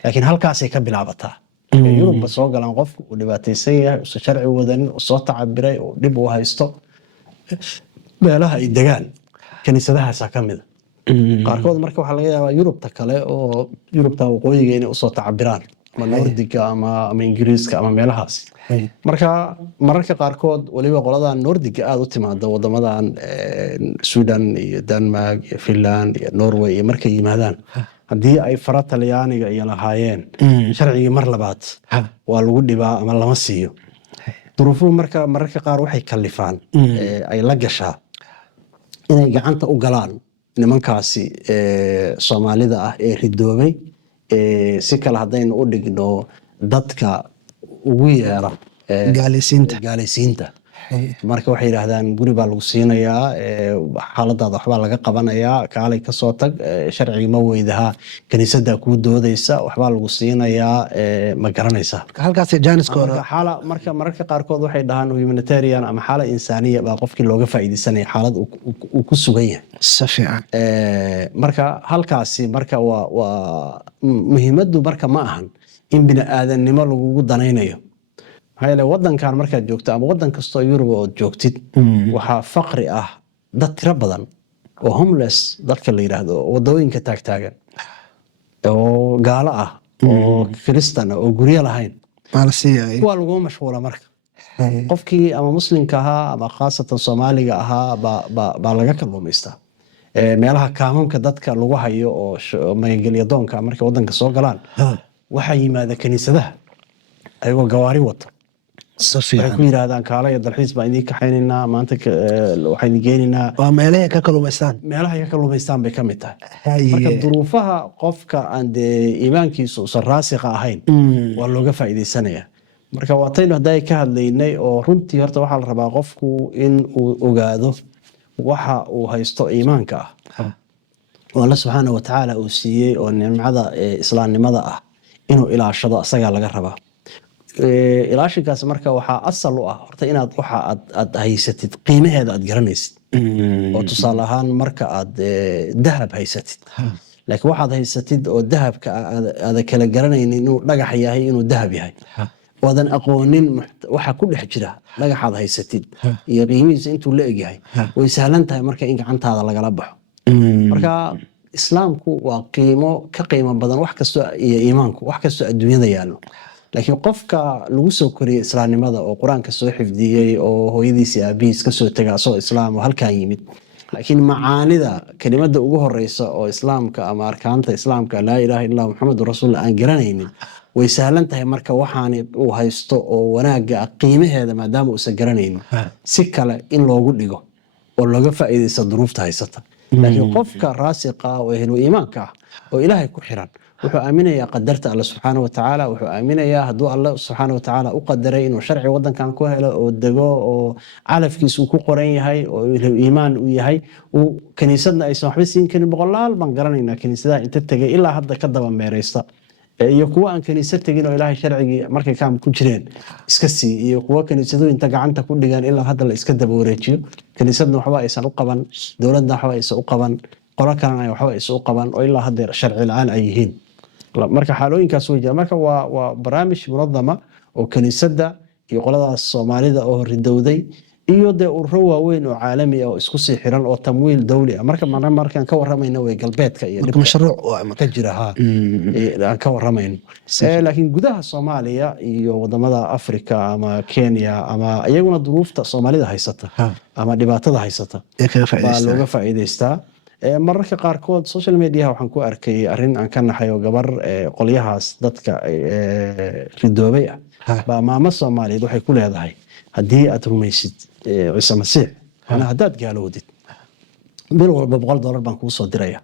Laakiin halkaasay ka bilaabataa. Yurubba soo galaan qofku uu dhibaataysan yahay, uusan sharci wadanin, uu soo tacabiray, uu dhib u haysto, meelaha ay degaan kiniisadahaasaa ka mid a. Qaarkood marka waxaa laga yaabaa Yurubta kale oo Yurubta waqooyiga inay usoo tacabiraan, ama Nordiga ama Ingiriiska ama meelahaas. Marka mararka qaarkood waliba qoladan Nordiga aad u timaada wadamadan Sweden iyo Denmark iyo Finland iyo Norway iyo markay yimaadaan, haddii ay fara Talyaaniga iyo lahaayeen sharcigii mar labaad waa lagu dhibaa ama lama siiyo. Duruufuhu mararka qaar waxay kalifaan ay la gashaa inay gacanta u galaan nimankaasi Soomaalida ah ee ridoobay, si kale haddaynu u dhigno dadka ugu yeera gaalaysiinta. Marka waxay yidhaahdaan guri baa lagu siinayaa, xaaladaada waxbaa laga qabanayaa, kaalay ka soo tag, sharcigi ma weydahaa, kiniisaddaa kuu doodaysa, waxbaa lagu siinayaa, ma garanaysaa. Marka qaarkood waxay dhahaan humanitarian ama xaala insaaniya baa qofkii looga faa'iidaysanaya xaalad uu ku sugan yahay. Marka halkaasi marka waa muhiimaddu marka ma ahan in bini'aadannimo lagugu danaynayo. maxaa yeelay wadankan markaad joogto ama wadan kastoo Yurub oo joogtid waxaa faqri ah dad tiro badan oo homeless dadka la yiraahdo wadooyinka taagtaagan oo gaalo ah oo kristan oo guryo lahayn waa lagu mashquula marka qofkii ama muslimka ahaa ama khaasatan Soomaaliga ahaa baa laga kalluumaystaa meelaha kaamamka dadka lagu hayo oo magangelya doonka markay wadanka soo galaan waxa yimaada kaniisadaha ayagoo gawaari wata waxay ku yiraahdaan kaalaya dalxiis baan idin kaxaynaynaa maanta waxaan geenaynaa waa meelaha ka kalluumaystaan bay ka mid tahay marka duruufaha qofka aan iimaankiisu raasiqa ahayn waa looga faa'iideysanayaa marka waataynu haday ka hadlaynay oo runtii horta waxa la rabaa qofku in uu ogaado waxa uu haysto iimaanka ah oo Allah subhanahu wa ta'ala uu siiyay oo nimcada islaamnimada ah inuu ilaashado asaga laga rabaa ilaashinkaas marka waxa asal u ah horta inaad waxa aad haysatid qiimaheeda aad garanaysid oo tusaale ahaan marka aad dahab haysatid laakiin waxaad haysatid oo dahabka aad kala garanaynin inuu dhagax yahay inuu dahab yahay wadan aqoonin waxa ku dhex jira dhagaxaad haysatid iyo qiimihiisa intuu la eg yahay way sahlan tahay marka in gacantaada lagala baxo marka islaamku waa ka qiimo badan wax kasto iyo iimaanku wax kasto adduunyada yaalo laakiin qofka lagu soo koriyay islaamnimada oo quraanka soo xifdiyay oo hooyadiisa aabihiis ka soo tagay soo islaam oo halkaan yimid laakiin macaanida kelimada ugu horeysa oo islaamka ama arkaanta islaamka laa ilaaha illa muhammadur rasuulullah aan garanaynin way sahlan tahay marka waxaan uu haysto oo wanaaga qiimaheeda maadaama uu garanaynin si kale in loogu dhigo oo laga faa'iideysto duruufta haysata laakiin qofka raasiqa oo ehlu iimaanka oo ilaahay ku xiran wuxuu aaminayaa qadarta Allah subhanahu wa ta'ala wuxuu aaminayaa haduu Allah subhanahu wa ta'ala u qadaray inuu sharci wadankan ku helo oo dago oo calafkiisu ku qoran yahay oo iimaan u yahay oo kaniisadna ay soo xabisiin karin boqolaal baan garanaynaa kaniisadaha inta tagay ilaa hadda ka daba meereysta iyo kuwa aan kaniisad tagin oo ilaahay sharcigi markay kaam ku jireen iska sii iyo kuwa kaniisadu inta gacanta ku dhigaan ilaa hadda la iska daba wareejiyo kaniisadna waxba aysan u qaban dawladna waxba aysan u qaban qolo kalena waxba aysan u qaban oo ilaa hadda sharci la'aan ay yihiin marka xaalooyinkaas way jiraan marka waa barnaamij munadama oo kaniisada iyo qoladaas Soomaalida oo ridowday iyo ururo waaweyn oo caalami ah oo isku sii xiran oo tamwiil dawli ah markaan ka waramayna way galbeedka iyo mashruuc ka jira aan ka waramayno laakiin gudaha Soomaaliya iyo wadamada Afrika ama Kenya ama iyaguna duruufta Soomaalida haysata ama dhibaatada haysata baa looga faa'iideystaa mararka qaarkood social media waxaan ku arkay arrin aan ka naxay oo gabar qolyahaas dadka ridoobay baa maama Soomaaliyeed waxay ku leedahay haddii aad rumaysid Ciise Masiix ana haddaad gaalowdid bil walba $100 baan kuu soo diraya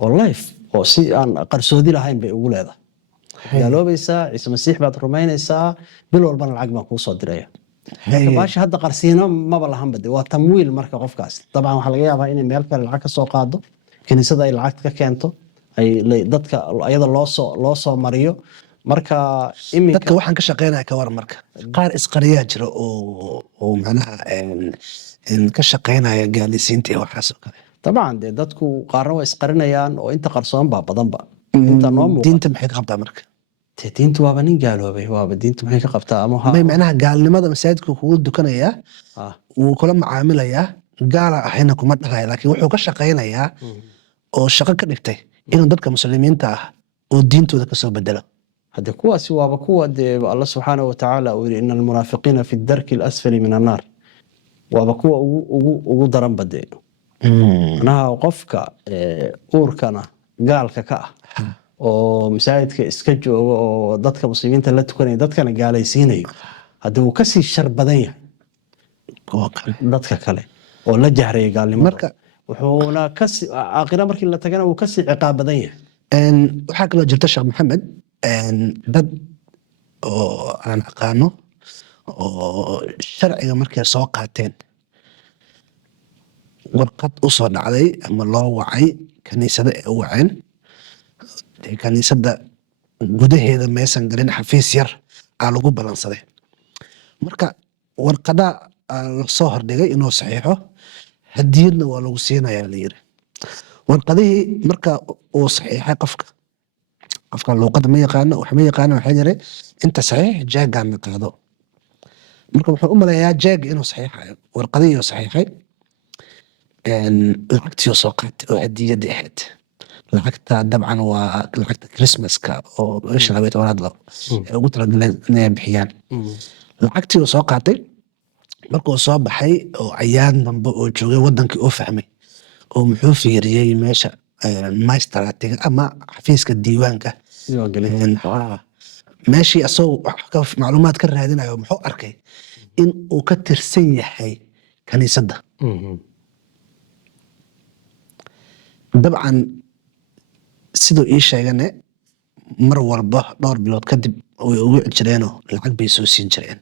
oo life oo si aan qarsoodi lahayn bay ugu leedahay gaaloobaysaa Ciise Masiix baad rumaynaysaa bil walba lacag baan kuu soo diraya baasha hadda qarsiino maba lahan bade waa tamwiil marka qofkaas dabcan waxa laga yaabaa in meel kale lacag ka soo qaado kaniisada ay lacag ka keento dadka ayada loo soo mariyo marka iminka dadka waxaan ka shaqeynaya ka war marka qaar isqariyaa jira oo macnaha ka shaqeynaya gaalisiinta iyo waxaas oo kale طبعا dee dadku qaarna waa isqarinayaan oo inta qarsoon baa badanba inta noo muuqata diinta maxay ka qabtaa marka dee diintu waaba nin gaaloobay waaba diintu maxay ka qabtaa ama may macnaha gaalnimada masaajidka kugu dukanayaa wuu kula macaamilayaa gaala ahayna kuma dhahaya laakiin wuxuu ka shaqeynayaa oo shaqo ka dhigtay inuu dadka muslimiinta ah oo diintooda kasoo bedelo hadde kuwaasi waaba kuwa dee alla subxaanahu watacaala uu yidhi ina almunaafiqiina fi darki alasfali min annaar waaba kuwa ugu daran badee manaha qofka uurkana gaalka ka ah oo masaajidka iska jooga oo dadka muslimiinta la tukanaya dadkana gaalaysiinayo haddii uu kasii shar badan yahay dadka kale oo la jahraya gaalnimada wuxuuna aakhira markii la tagana wuu kasii ciqaab badan yahay waxaa kaloo jirta sheekh maxamed dad oo aan aqaano oo sharciga markay soo qaateen warqad u soo dhacday ama loo wacay kaniisada ee u waceen kaniisada gudaheeda meesan galin xafiis yar aa lagu balansaday marka warqada lasoo hordhigay inuu saxiixo hadiyadna waa lagu siinayaa la yiri warqadihii marka uu saxiixay qofka luuqada ma yaqaano wax ma yaqaano waxaa jira inta saxiix jeegaana qaado marka wuxuu u maleeyaa jeega inuu saxiixayo warqadihii saxiixay lacagtii soo qaatay oo hadiyadda ahayd lacagta dabcan waa lacagta christmaska oo bisha 12aad ee ugu talagaleen inay bixiyaan lacagtii soo qaatay markuu soo baxay oo ayaan dambe oo joogay wadankii oo fahmay oo muxuu fiiriyey meesha maestaraatiga ama xafiiska diiwaanka meeshii asagoo macluumaad ka raadinayo muxuu arkay in uu ka tirsan yahay kaniisadda dabcan siduu ii sheegane mar walba dhowr bilood kadib way ugu jireenoo lacag bay soo siin jireen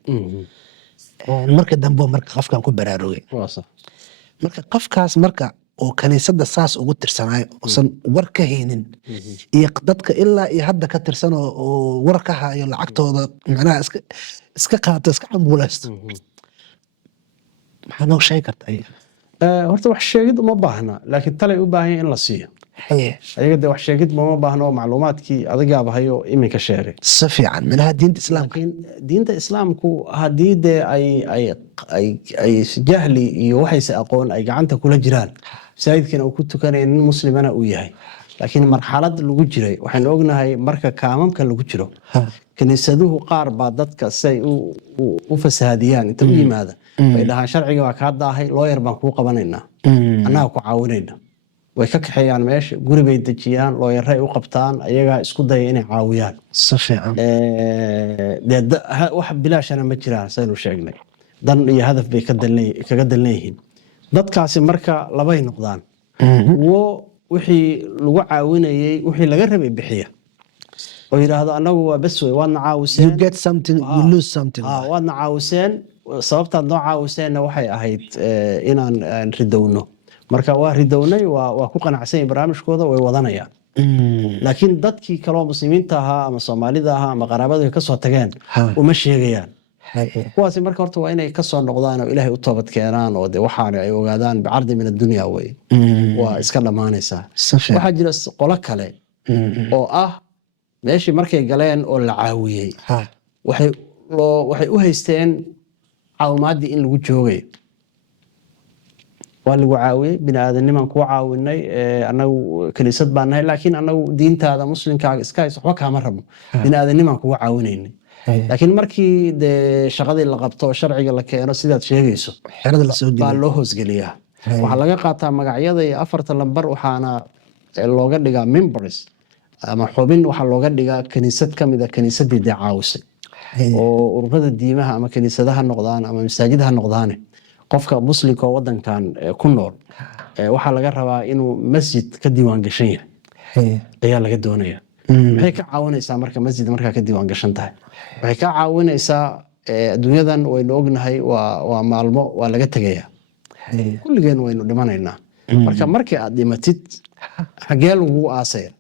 marka dambe marka qofkan ku baraarugay marka qofkaas marka oo kaniisadda saas ugu tirsanayo uusan war ka haynin iyo dadka ilaa iyo hadda ka tirsan oo war ka hayo lacagtooda macnaha iska qaato iska cambuulaysto maxaa noo sheegi kartaa horta wax sheegid uma baahna laakiin talay u baahan in la siiyo ayaga dee wax sheegid ma baahna oo macluumaadkii adagaaba hayo iminka sheegay si fiican minaha diinta islaamka diinta islaamku haddii dee ay jahli iyo waxayse aqoon ay gacanta kula jiraan masaajidkana uu ku tukanaya nin muslimana uu yahay laakiin marxalad lagu jiray waxaynu ognahay marka kaamamka lagu jiro kaniisaduhu qaar baa dadka siay u fasaadiyaan inta u yimaada bay dhahaan sharciga waa kaa daahay looyar baan kuu qabanaynaa annaga ku caawinayna way ka kaxeeyaan meesha guri bay dejiyaan looyaray u qabtaan ayagaa isku daya inay caawiyaan si fiican wax bilaashana ma jiraan saynu sheegnay dan iyo hadaf bay kaga dan leeyihiin dadkaasi marka labay noqdaan wo wixii lagu caawinayey wixii laga rabay bixiya oo yidhaahdo annagu waa bes wey waadna caawiseen sababtaad noo caawiseenna waxay ahayd inaan ridowno marka waa ridownay waa ku qanacsanya barnaamijkooda way wadanayaan laakiin dadkii kaloo muslimiinta ahaa ama soomaalida ahaa ama qaraabadu ay kasoo tageen uma sheegayaan kuwaasi marka horta waa inay kasoo noqdaan oo ilaahay u toobad keenaan oo de waxaana ay ogaadaan bicardi min addunya wey waa iska dhammaanaysaa waxaa jira qolo kale oo ah meeshii markay galeen oo la caawiyey waxay u haysteen caawimaadii in lagu joogayo waa lagu caawiyey bini aadanimaan kuu caawinay anagu kaniisad baan nahay laakiin anagu diintaada muslimkaaga iska hayso waxba kaama rabno bini aadanimaan kuga caawinaynay laakiin markii dee shaqadii la qabto sharciga la keeno sidaad sheegayso baa loo hoosgeliyaa waxaa laga qaataa magacyada iyo 4 lambar waxaana looga dhigaa members ama xubin waxaa looga dhigaa kaniisad ka mid a kaniisadii dee caawisay oo ururada diimaha ama kaniisadaha noqdaan ama masaajidha noqdaane qofka muslimka oo wadankan ku nool waxaa laga rabaa inuu masjid ka diiwaan gashan yahay ayaa laga doonaya maxay ka caawinaysaa marka masjid markaa ka diiwaan gashan tahay waxay ka caawinaysaa adduunyadan waynu ognahay waa maalmo waa laga tegaya kulligeen waynu dhimanaynaa marka markii aad dhimatid xagee lagugu aasaya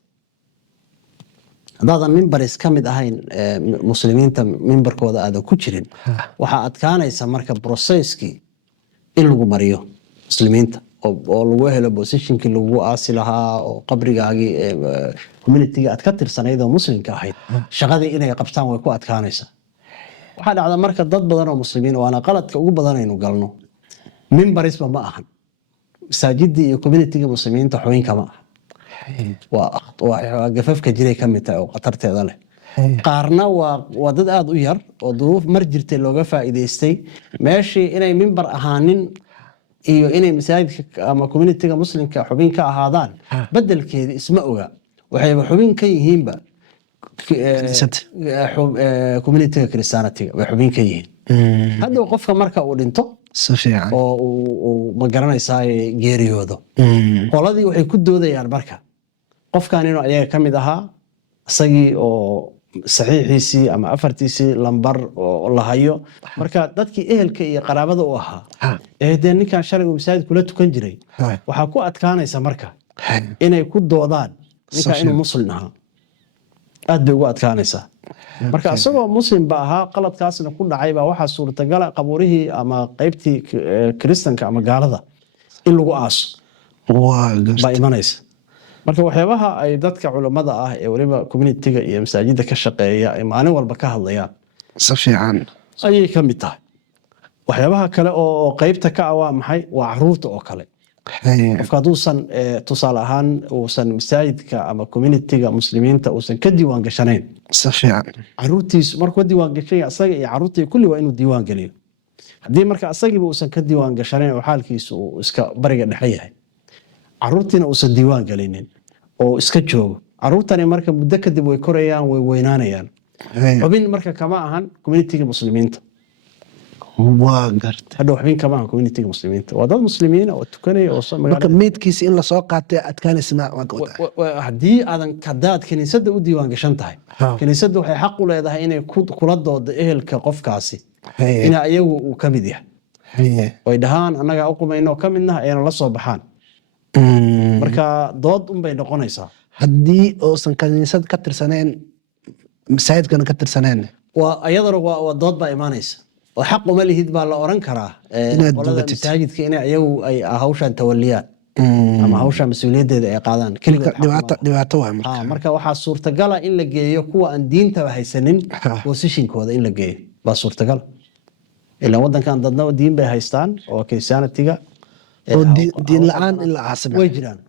haddaadan mimbaris ka mid ahayn muslimiinta mimbarkooda aadan ku jirin waxaa adkaanaysa marka processkii in lagu mariyo muslimiinta oo lagu helo positionkii lagu aasi lahaa oo qabrigaagii communitiga aad ka tirsanayd oo muslimka ahayd shaqadii inay qabtaan way ku adkaanaysaa. waxaa dhacda marka dad badan oo muslimiin waana qaladka ugu badan aynu galno mimbarisba ma ahan masaajidii iyo communitiga muslimiinta xubinka ma aha waa gafafka jiray ka mid tahay oo khatarteeda leh. qaarna waa dad aada u yar oo duruuf mar jirtay looga faa'iidaystay meeshii inay mimbar ahaanin iyo inay masaajidka ama communitiga muslimka xubin ka ahaadaan bedelkeeda isma oga waxayba xubin ka yihiinba communitiga kristaanatiga way xubin ka yihiin. hadhow qofka marka uu dhinto oo uu ma garanaysaa geeriyoodo qoladii waxay ku doodayaan marka qofkan inuu ayaga ka mid ahaa isagii oo saxiixiisii ama afartiisii lambar oo la hayo marka dadkii ehelka iyo qaraabada u ahaa dee ninkan shalay uu masaajid kula tukan jiray waxaa ku adkaanaysa marka inay ku doodaan ninkan inuu muslim ahaa aad bay ugu adkaanaysaa. marka isagoo muslim ba ahaa qaladkaasna ku dhacay baa waxaa suurtagala qabuurihii ama qaybtii kiristanka ama gaalada in lagu aaso baa imanaysa. marka waxyaabaha ay dadka culimada ah ee waliba communitiga iyo masaajidda ka shaqeeya ay maalin walba ka hadlayaan si fiican ayay ka mid tahay. waxyaabaha kale oo qaybta ka ah waa maxay? waa caruurta oo kale. qofka hadduusan tusaale ahaan uusan masaajidka ama communitiga muslimiinta uusan ka diiwaan gashanayn si fiican caruurtiisu markuu diiwaan gashay asaga iyo caruurtii kulli waa inuu diiwaan geliyo. haddii marka asagiiba uusan ka diiwaan gashanayn oo xaalkiisu uu iska bariga dhexe yahay caruurtiina uusan diiwaan gelinin oo iska joogo caruurtani marka muddo kadib way korayaan way weynaanayaan xubin marka kama ahan communitiga muslimiinta. waa garta hadhow xubin kama ahan communitiga muslimiinta waa dad muslimiina oo tukanaya oo marka meydkiisa in lasoo qaatay adkaanaysa haddii hadaad kiniisadda u diiwaan gashan tahay kiniisadda waxay xaq u leedahay inay kula doodo ehelka qofkaasi ina iyagu uu ka mid yahay way dhahaan annagaa u qumayno ka midnaha ayna la soo baxaan. marka dood unbay noqonaysaa haddii uusan kaniisad ka tirsaneen masaajidkana ka tirsaneen iyadana waa dood baa imaanaysa oo xaq uma lihid baa la oran karaa qolada masaajidka inay iyagu ay hawshan tawaliyaan ama hawsha mas-uuliyaddeeda ay qaadaan dhibaato waa marka waxaa suurtagala in la geeyo kuwa aan diintaba haysanin positionkooda in la geeyo baa suurtagala. ilaa wadankan dadna diin bay haystaan oo kristiyaanatiga oo diin la'aan in la aasimo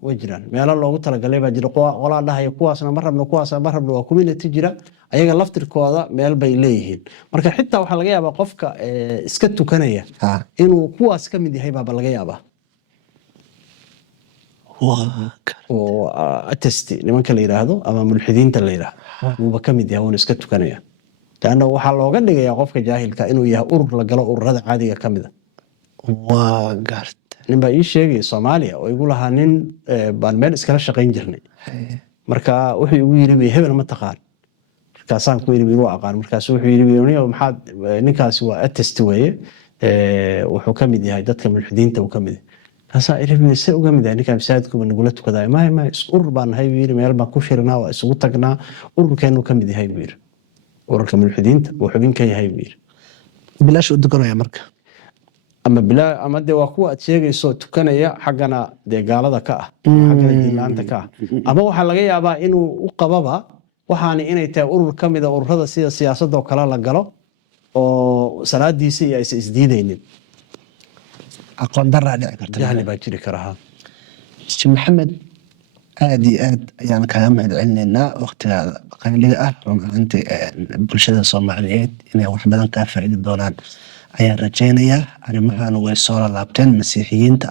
way jiraan meelo loogu talagalay baa jira qolaa dhahaya kuwaasna ma rabno kuwaasna ma rabno waa community jira ayaga laftirkooda meel bay leeyihiin. marka xitaa waxaa laga yaabaa qofka iska tukanaya inuu kuwaas ka mid yahay baaba laga yaabaa oo atesti nimanka la yidhaahdo ama mulxidiinta la yidhaahdo wuuba ka mid yahay wuuna iska tukanaya laanna waxaa looga dhigayaa qofka jaahilka inuu yahay urur la galo ururada caadiga ka mida. waa garta nin baa ii sheegay Soomaaliya oo igu lahaa nin baan meel iskala shaqayn jirnay marka wuxuu igu yiri hebel ma taqaan markaasaan ku yiri inuu aqaan markaas wuxuu yiri maxaad ninkaasi waa attest weeye wuxuu ka mid yahay dadka mulxidiinta uu ka mid yahay kaasa ilaahay se uga mid yahay ninka masaajidku nagula tukaday ma urur baan hay yiri meel baan ku shirnaa waa isugu tagnaa ururkeenu ka mid yahay yiri ururka mulxidiinta uu xubin ka yahay yiri bilaash u dukanaya marka ama de waa kuwa aad sheegayso tukanaya xaggana dee gaalada ka ah xaggana diinlaanta ka ah ama waxaa laga yaabaa inuu u qababa waxaana inay tahay urur ka mida ururada sida siyaasadda oo kale la galo oo salaadiisa iyo aysan isdiidaynin aqoon daraa dhici karta jahli baa jiri karaa. Sheekh Maxamed aad iyo aad ayaan kaaga mahad celinaynaa waqtigaada qaaliga ah runtii bulshada Soomaaliyeed inay wax badan ka faa'iidi doonaan ayaan rajaynayaa. arrimahan way soo laabteen masiixiyiinta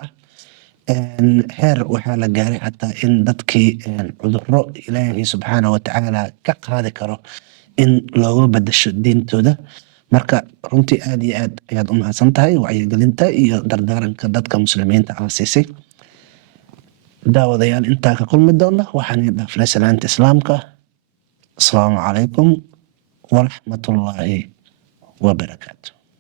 heer waxaa la gaaray xataa in dadkii cudurro ilaahay subxaanahu watacaala ka qaadi karo in looga bedasho diintooda. marka runtii aad iyo aad ayaad u mahadsan tahay wacyigelinta iyo dardaaranka dadka muslimiinta ah siisay. daawadayaal intaa ka kulmi doona waxaan idin dhaafnay salaanta islaamka. asalaamu calaykum waraxmatullaahi wabarakaatu.